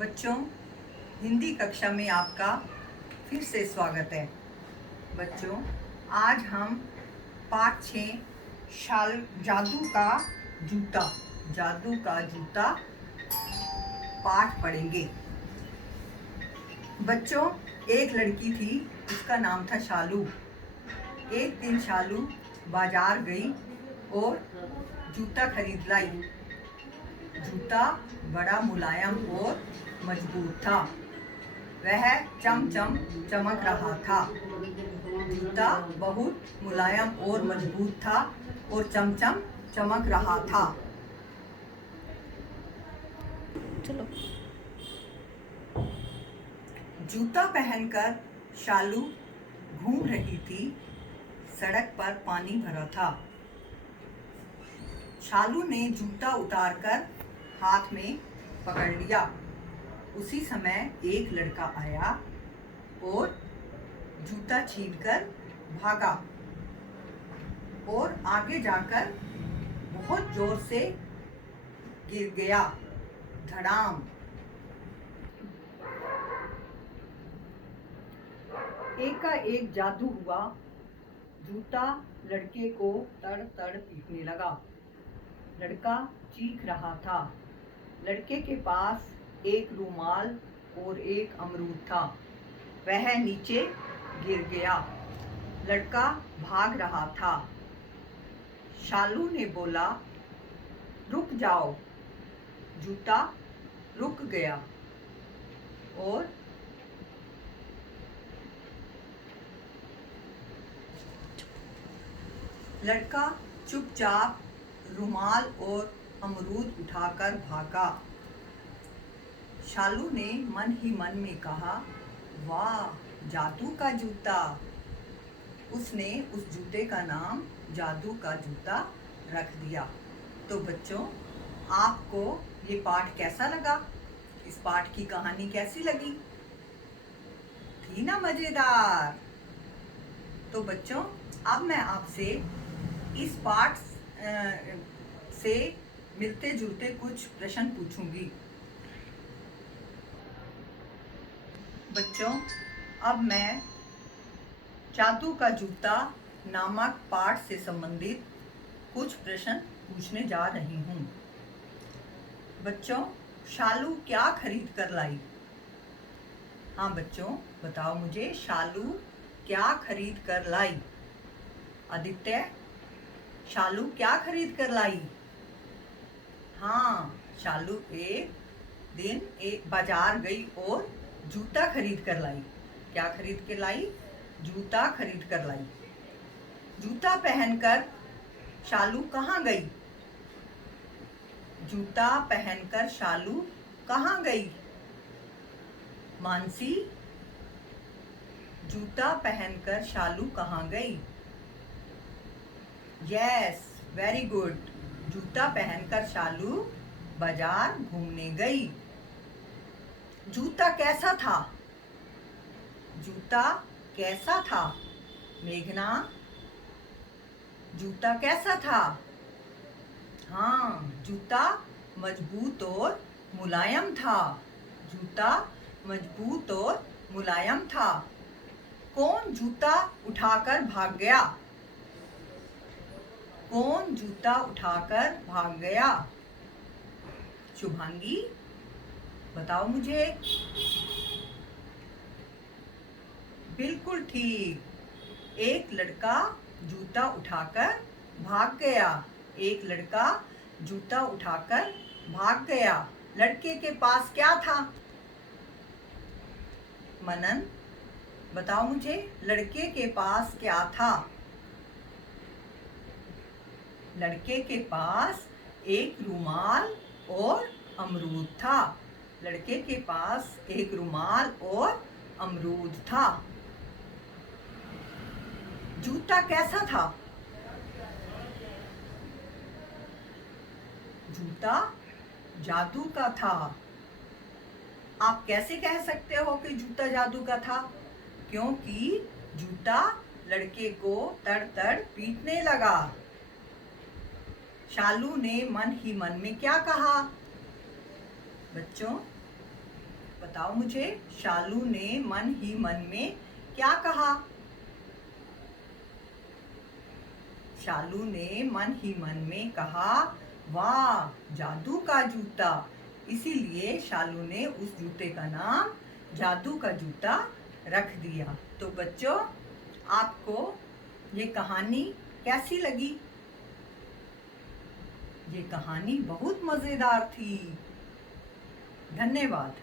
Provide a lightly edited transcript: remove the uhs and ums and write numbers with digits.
बच्चों, हिंदी कक्षा में आपका फिर से स्वागत है। बच्चों, आज हम पाठ 6 जादू का जूता पाठ पढ़ेंगे। बच्चों, एक लड़की थी, उसका नाम था शालू। एक दिन शालू बाजार गई और जूता खरीद लाई। जूता बड़ा मुलायम और मजबूत था। वह चमचम चमक रहा था। जूता बहुत मुलायम और मजबूत था और चमचम चमक रहा था। चलो। जूता पहनकर शालू घूम रही थी। सड़क पर पानी भरा था। शालू ने जूता उतारकर हाथ में पकड़ लिया। उसी समय एक लड़का आया और जूता छीनकर भागा और आगे जाकर बहुत जोर से गिर गया। धड़ाम। एकाएक जादू हुआ। जूता लड़के को तड़ तड़ पीटने लगा। लड़का चीख रहा था। लड़के के पास एक रूमाल और एक अमरूद था। वह नीचे गिर गया। लड़का भाग रहा था। शालू ने बोला, रुक जाओ। जूता रुक गया और लड़का चुपचाप रुमाल और अमरूद उठाकर भागा। शालू ने मन ही मन में कहा, वाह, जादू का जूता। उसने उस जूते का नाम जादू का जूता रख दिया। तो बच्चों, आपको ये पाठ कैसा लगा? इस पाठ की कहानी कैसी लगी? थी ना मजेदार? तो बच्चों, अब मैं आपसे इस पाठ से मिलते जुलते कुछ प्रश्न पूछूंगी। बच्चों, अब मैं जादू का जूता नामक पाठ से संबंधित कुछ प्रश्न पूछने जा रही हूँ। बच्चों, शालू क्या खरीद कर लाई? हाँ बच्चों, बताओ मुझे, शालू क्या खरीद कर लाई? आदित्य, शालू क्या खरीद कर लाई? हाँ, शालू एक दिन बाजार गई और जूता खरीद कर लाई। क्या खरीद के लाई? जूता खरीद कर लाई। जूता पहनकर शालू कहाँ गई? जूता पहनकर शालू कहाँ गई? मानसी, जूता पहनकर शालू कहाँ गई? Yes, very good. जूता पहनकर शालू बाजार घूमने गई। जूता कैसा था? जूता कैसा था? मेघना, जूता कैसा था? हाँ, जूता मजबूत और मुलायम था। जूता मजबूत और मुलायम था। कौन जूता उठाकर भाग गया? कौन जूता उठाकर भाग गया? शुभांगी, बताओ मुझे। बिल्कुल ठीक। एक लड़का जूता उठाकर भाग गया। एक लड़का जूता उठाकर भाग गया। लड़के के पास क्या था? मनन, बताओ मुझे, लड़के के पास क्या था? लड़के के पास एक रुमाल और अमरूद था। लड़के के पास एक रुमाल और अमरूद था। जूता कैसा था? जूता जादू का था। आप कैसे कह सकते हो कि जूता जादू का था? क्योंकि जूता लड़के को तड़ तड़ पीटने लगा। शालू ने मन ही मन में क्या कहा? बच्चों, बताओ मुझे, शालू ने मन ही मन में क्या कहा? शालू ने मन ही मन में कहा, वाह जादू का जूता। इसीलिए शालू ने उस जूते का नाम जादू का जूता रख दिया। तो बच्चों, आपको ये कहानी कैसी लगी? ये कहानी बहुत मजेदार थी। धन्यवाद।